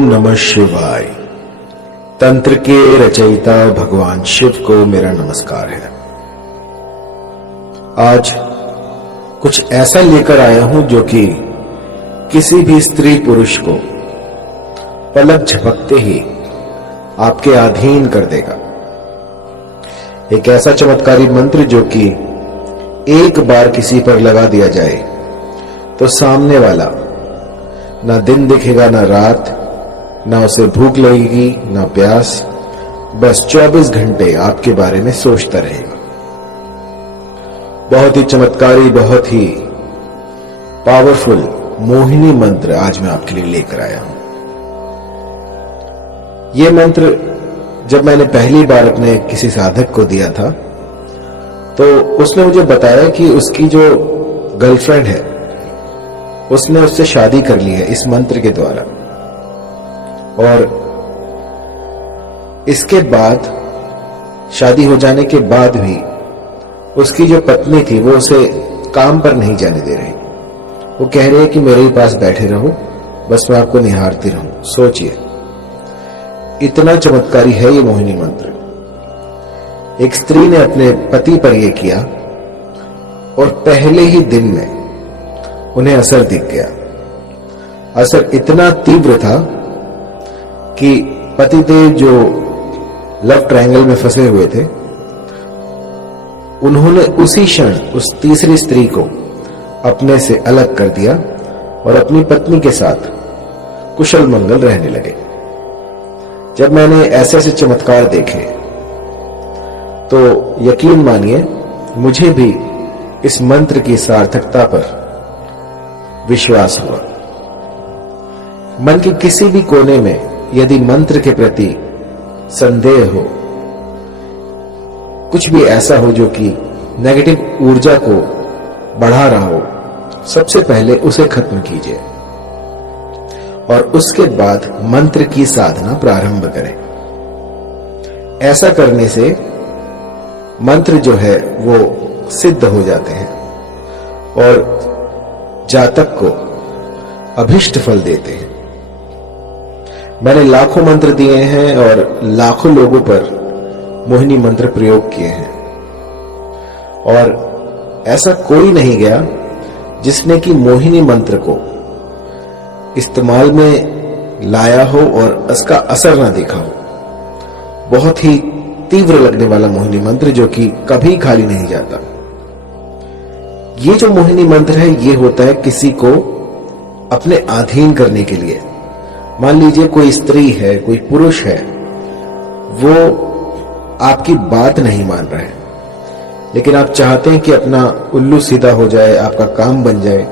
ओम नमः शिवाय। तंत्र के रचयिता भगवान शिव को मेरा नमस्कार है। आज कुछ ऐसा लेकर आया हूं जो कि किसी भी स्त्री पुरुष को पलक झपकते ही आपके अधीन कर देगा। एक ऐसा चमत्कारी मंत्र जो कि एक बार किसी पर लगा दिया जाए तो सामने वाला ना दिन दिखेगा ना रात, ना उसे भूख लगेगी ना प्यास, बस 24 घंटे आपके बारे में सोचता रहेगा। बहुत ही चमत्कारी, बहुत ही पावरफुल मोहिनी मंत्र आज मैं आपके लिए लेकर आया हूं। यह मंत्र जब मैंने पहली बार अपने किसी साधक को दिया था तो उसने मुझे बताया कि उसकी जो गर्लफ्रेंड है उसने उससे शादी कर ली है इस मंत्र के द्वारा, और इसके बाद शादी हो जाने के बाद भी उसकी जो पत्नी थी वो उसे काम पर नहीं जाने दे रही। वो कह रही है कि मेरे ही पास बैठे रहो, बस मैं आपको निहारती रहूं। सोचिए, इतना चमत्कारी है ये मोहिनी मंत्र। एक स्त्री ने अपने पति पर यह किया और पहले ही दिन में उन्हें असर दिख गया। असर इतना तीव्र था कि पतिदेव जो लव ट्रायंगल में फंसे हुए थे उन्होंने उसी क्षण उस तीसरी स्त्री को अपने से अलग कर दिया और अपनी पत्नी के साथ कुशल मंगल रहने लगे। जब मैंने ऐसे ऐसे चमत्कार देखे तो यकीन मानिए मुझे भी इस मंत्र की सार्थकता पर विश्वास हुआ। मन के किसी भी कोने में यदि मंत्र के प्रति संदेह हो, कुछ भी ऐसा हो जो कि नेगेटिव ऊर्जा को बढ़ा रहा हो, सबसे पहले उसे खत्म कीजिए और उसके बाद मंत्र की साधना प्रारंभ करें। ऐसा करने से मंत्र जो है वो सिद्ध हो जाते हैं और जातक को अभिष्ट फल देते हैं। मैंने लाखों मंत्र दिए हैं और लाखों लोगों पर मोहिनी मंत्र प्रयोग किए हैं और ऐसा कोई नहीं गया जिसने कि मोहिनी मंत्र को इस्तेमाल में लाया हो और उसका असर ना दिखा हो। बहुत ही तीव्र लगने वाला मोहिनी मंत्र जो कि कभी खाली नहीं जाता। ये जो मोहिनी मंत्र है ये होता है किसी को अपने अधीन करने के लिए। मान लीजिए कोई स्त्री है, कोई पुरुष है, वो आपकी बात नहीं मान रहा है लेकिन आप चाहते हैं कि अपना उल्लू सीधा हो जाए, आपका काम बन जाए,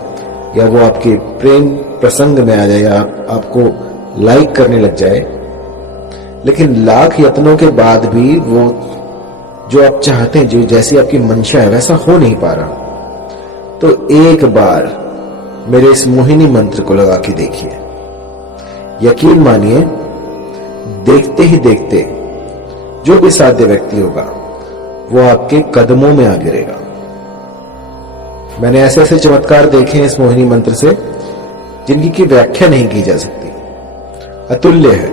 या वो आपके प्रेम प्रसंग में आ जाए, या आपको लाइक करने लग जाए, लेकिन लाख यत्नों के बाद भी वो जो आप चाहते हैं, जो जैसी आपकी मंशा है वैसा हो नहीं पा रहा। तो एक बार मेरे इस मोहिनी मंत्र को लगा के देखिए। यकीन मानिए देखते ही देखते जो भी साध्य व्यक्ति होगा वो आपके कदमों में आ गिरेगा। मैंने ऐसे ऐसे चमत्कार देखे हैं इस मोहिनी मंत्र से जिनकी की व्याख्या नहीं की जा सकती, अतुल्य है।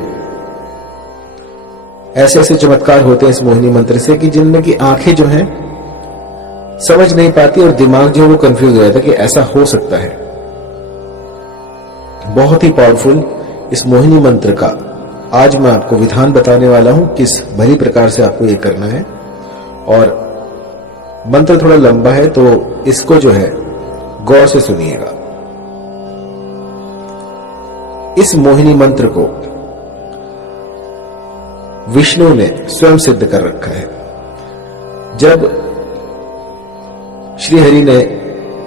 ऐसे ऐसे चमत्कार होते हैं इस मोहिनी मंत्र से कि जिनमें की आंखें जो हैं समझ नहीं पाती और दिमाग जो वो कंफ्यूज हो जाता है कि ऐसा हो सकता है। बहुत ही पावरफुल इस मोहिनी मंत्र का आज मैं आपको विधान बताने वाला हूं, किस भली प्रकार से आपको ये करना है। और मंत्र थोड़ा लंबा है तो इसको जो है गौर से सुनिएगा। इस मोहिनी मंत्र को विष्णु ने स्वयं सिद्ध कर रखा है। जब श्री हरि ने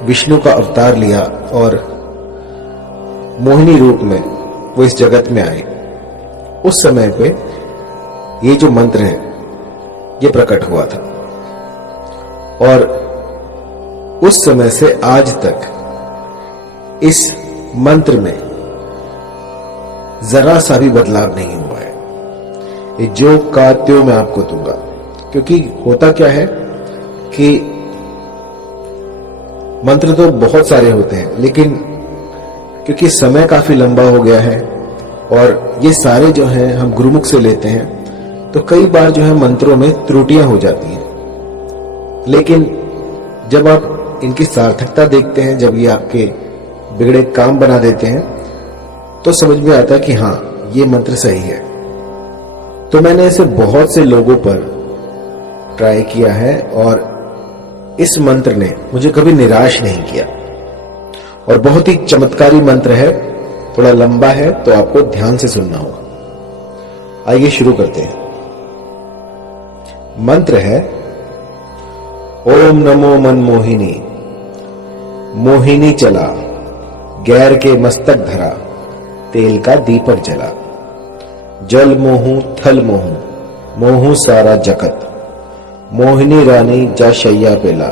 विष्णु का अवतार लिया और मोहिनी रूप में वो इस जगत में आए, उस समय पे ये जो मंत्र है ये प्रकट हुआ था और उस समय से आज तक इस मंत्र में जरा सा भी बदलाव नहीं हुआ है। ये जो का त्यों मैं आपको दूंगा, क्योंकि होता क्या है कि मंत्र तो बहुत सारे होते हैं लेकिन क्योंकि समय काफी लंबा हो गया है और ये सारे जो हैं हम गुरुमुख से लेते हैं, तो कई बार जो है मंत्रों में त्रुटियां हो जाती हैं। लेकिन जब आप इनकी सार्थकता देखते हैं, जब ये आपके बिगड़े काम बना देते हैं, तो समझ में आता है कि हाँ, ये मंत्र सही है। तो मैंने ऐसे बहुत से लोगों पर ट्राई किया है और इस मंत्र ने मुझे कभी निराश नहीं किया और बहुत ही चमत्कारी मंत्र है। थोड़ा लंबा है तो आपको ध्यान से सुनना होगा। आइए शुरू करते हैं। मंत्र है ओम नमो मनमोहिनी, मोहिनी चला, गैर के मस्तक धरा, तेल का दीपक जला। जल मोहू थल मोहू, मोहू सारा जगत, मोहिनी रानी जा शैया पेला,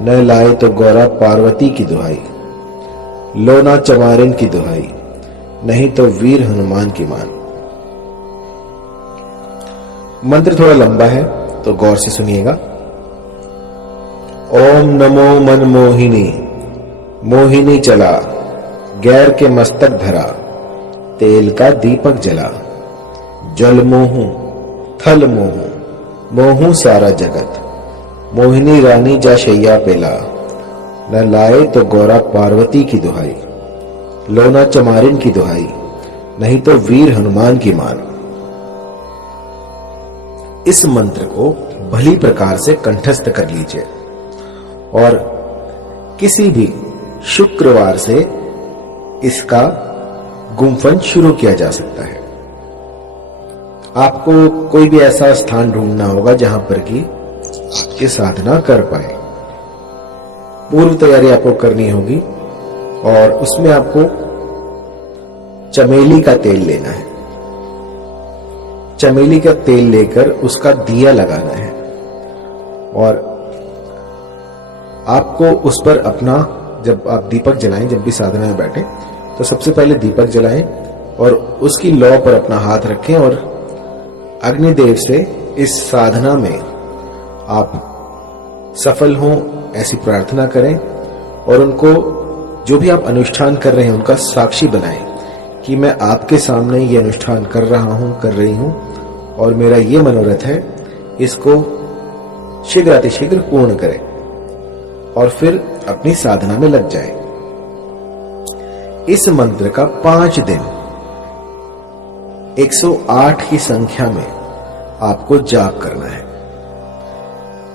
न लाए तो गौरा पार्वती की दुहाई, लोना चमारिन की दुहाई, नहीं तो वीर हनुमान की मान। मंत्र थोड़ा लंबा है तो गौर से सुनिएगा। ओम नमो मनमोहिनी, मोहिनी चला, गैर के मस्तक धरा, तेल का दीपक जला। जल मोहू थल मोहू, मोहू सारा जगत, मोहिनी रानी जा शैया पेला, न लाए तो गौरा पार्वती की दुहाई, लोना चमारिन की दुहाई, नहीं तो वीर हनुमान की मान। इस मंत्र को भली प्रकार से कंठस्थ कर लीजिए और किसी भी शुक्रवार से इसका गुम्फन शुरू किया जा सकता है। आपको कोई भी ऐसा स्थान ढूंढना होगा जहां पर कि आपकी साधना कर पाए। पूर्व तैयारी आपको करनी होगी और उसमें आपको चमेली का तेल लेना है। चमेली का तेल लेकर उसका दिया लगाना है और आपको उस पर अपना, जब आप दीपक जलाएं, जब भी साधना में बैठे तो सबसे पहले दीपक जलाएं और उसकी लौ पर अपना हाथ रखें और अग्निदेव से इस साधना में आप सफल हों ऐसी प्रार्थना करें और उनको, जो भी आप अनुष्ठान कर रहे हैं, उनका साक्षी बनाएं कि मैं आपके सामने ये अनुष्ठान कर रहा हूं, कर रही हूं और मेरा ये मनोरथ है, इसको शीघ्र अतिशीघ्र पूर्ण करें और फिर अपनी साधना में लग जाएं। इस मंत्र का 5 दिन 108 की संख्या में आपको जाप करना है।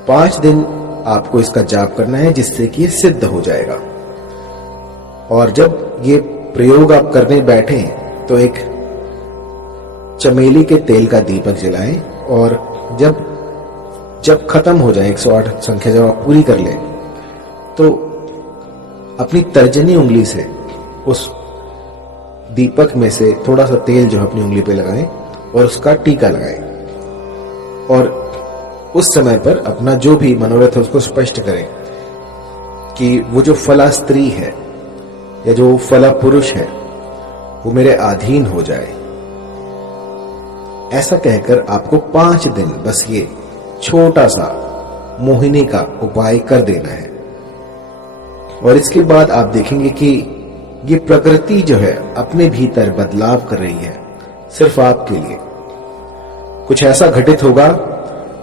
5 दिन आपको इसका जाप करना है जिससे कि ये सिद्ध हो जाएगा। और जब ये प्रयोग आप करने बैठे तो एक चमेली के तेल का दीपक जलाएं और जब खत्म हो जाए 108 संख्या जब आप पूरी कर लें तो अपनी तर्जनी उंगली से उस दीपक में से थोड़ा सा तेल जो है अपनी उंगली पे लगाएं और उसका टीका लगाएं और उस समय पर अपना जो भी मनोरथ है उसको स्पष्ट करें कि वो जो फला स्त्री है या जो फला पुरुष है वो मेरे अधीन हो जाए। ऐसा कहकर आपको 5 दिन बस ये छोटा सा मोहिनी का उपाय कर देना है और इसके बाद आप देखेंगे कि ये प्रकृति जो है अपने भीतर बदलाव कर रही है सिर्फ आपके लिए। कुछ ऐसा घटित होगा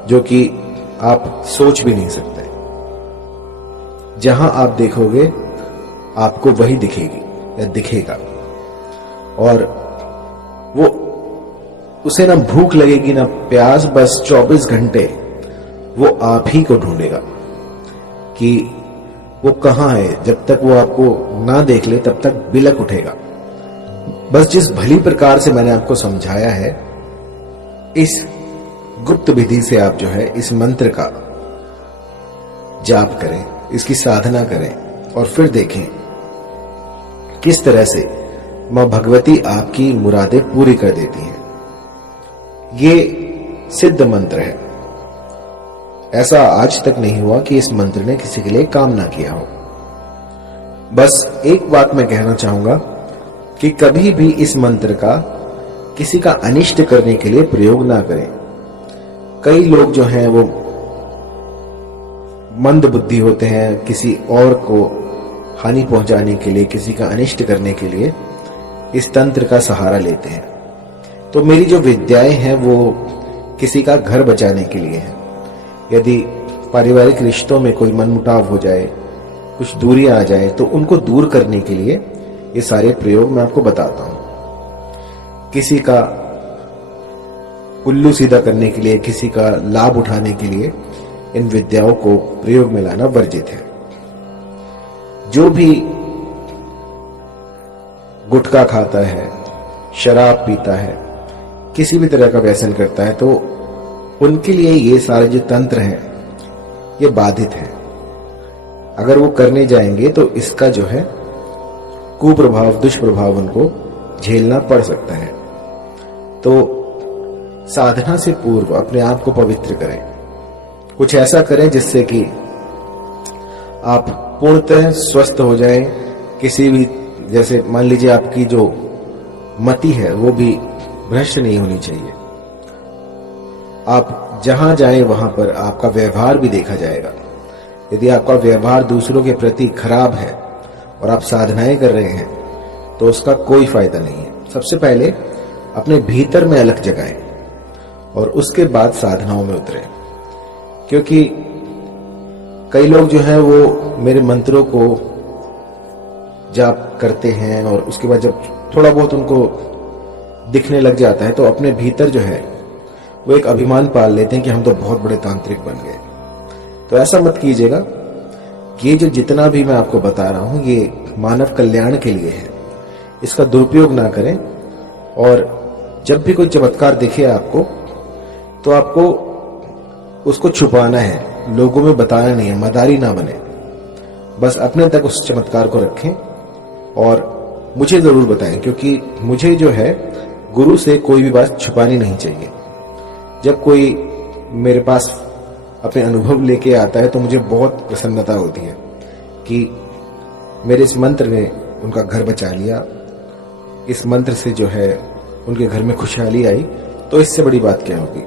जो कि आप सोच भी नहीं सकते। जहां आप देखोगे आपको वही दिखेगी या दिखेगा और वो उसे ना भूख लगेगी ना प्यास, बस 24 घंटे वो आप ही को ढूंढेगा कि वो कहां है। जब तक वो आपको ना देख ले तब तक बिलक उठेगा। बस जिस भली प्रकार से मैंने आपको समझाया है, इस गुप्त विधि से आप जो है इस मंत्र का जाप करें, इसकी साधना करें और फिर देखें किस तरह से मां भगवती आपकी मुरादें पूरी कर देती हैं। ये सिद्ध मंत्र है। ऐसा आज तक नहीं हुआ कि इस मंत्र ने किसी के लिए काम ना किया हो। बस एक बात मैं कहना चाहूंगा कि कभी भी इस मंत्र का किसी का अनिष्ट करने के लिए प्रयोग ना करें। कई लोग जो हैं वो मंद बुद्धि होते हैं, किसी और को हानि पहुंचाने के लिए, किसी का अनिष्ट करने के लिए इस तंत्र का सहारा लेते हैं। तो मेरी जो विद्याएं हैं वो किसी का घर बचाने के लिए है। यदि पारिवारिक रिश्तों में कोई मनमुटाव हो जाए, कुछ दूरियां आ जाए, तो उनको दूर करने के लिए ये सारे प्रयोग मैं आपको बताता हूं। किसी का उल्लू सीधा करने के लिए, किसी का लाभ उठाने के लिए इन विद्याओं को प्रयोग में लाना वर्जित है। जो भी गुटखा खाता है, शराब पीता है, किसी भी तरह का व्यसन करता है, तो उनके लिए ये सारे जो तंत्र हैं ये बाधित है। अगर वो करने जाएंगे तो इसका जो है कुप्रभाव, दुष्प्रभाव उनको झेलना पड़ सकता है। तो साधना से पूर्व अपने आप को पवित्र करें, कुछ ऐसा करें जिससे कि आप पूर्णतः स्वस्थ हो जाएं। किसी भी, जैसे मान लीजिए आपकी जो मति है वो भी भ्रष्ट नहीं होनी चाहिए। आप जहां जाएं वहां पर आपका व्यवहार भी देखा जाएगा। यदि आपका व्यवहार दूसरों के प्रति खराब है और आप साधनाएं कर रहे हैं तो उसका कोई फायदा नहीं है। सबसे पहले अपने भीतर में अलख जगाएं और उसके बाद साधनाओं में उतरें। क्योंकि कई लोग जो है वो मेरे मंत्रों को जाप करते हैं और उसके बाद जब थोड़ा बहुत उनको दिखने लग जाता है तो अपने भीतर जो है वो एक अभिमान पाल लेते हैं कि हम तो बहुत बड़े तांत्रिक बन गए। तो ऐसा मत कीजिएगा। ये जो जितना भी मैं आपको बता रहा हूं ये मानव कल्याण के लिए है, इसका दुरुपयोग ना करें। और जब भी कोई चमत्कार दिखे आपको तो आपको उसको छुपाना है, लोगों में बताना नहीं है, मदारी ना बने। बस अपने तक उस चमत्कार को रखें और मुझे जरूर बताएं, क्योंकि मुझे जो है गुरु से कोई भी बात छुपानी नहीं चाहिए। जब कोई मेरे पास अपने अनुभव लेके आता है तो मुझे बहुत प्रसन्नता होती है कि मेरे इस मंत्र ने उनका घर बचा लिया, इस मंत्र से जो है उनके घर में खुशहाली आई। तो इससे बड़ी बात क्या होगी।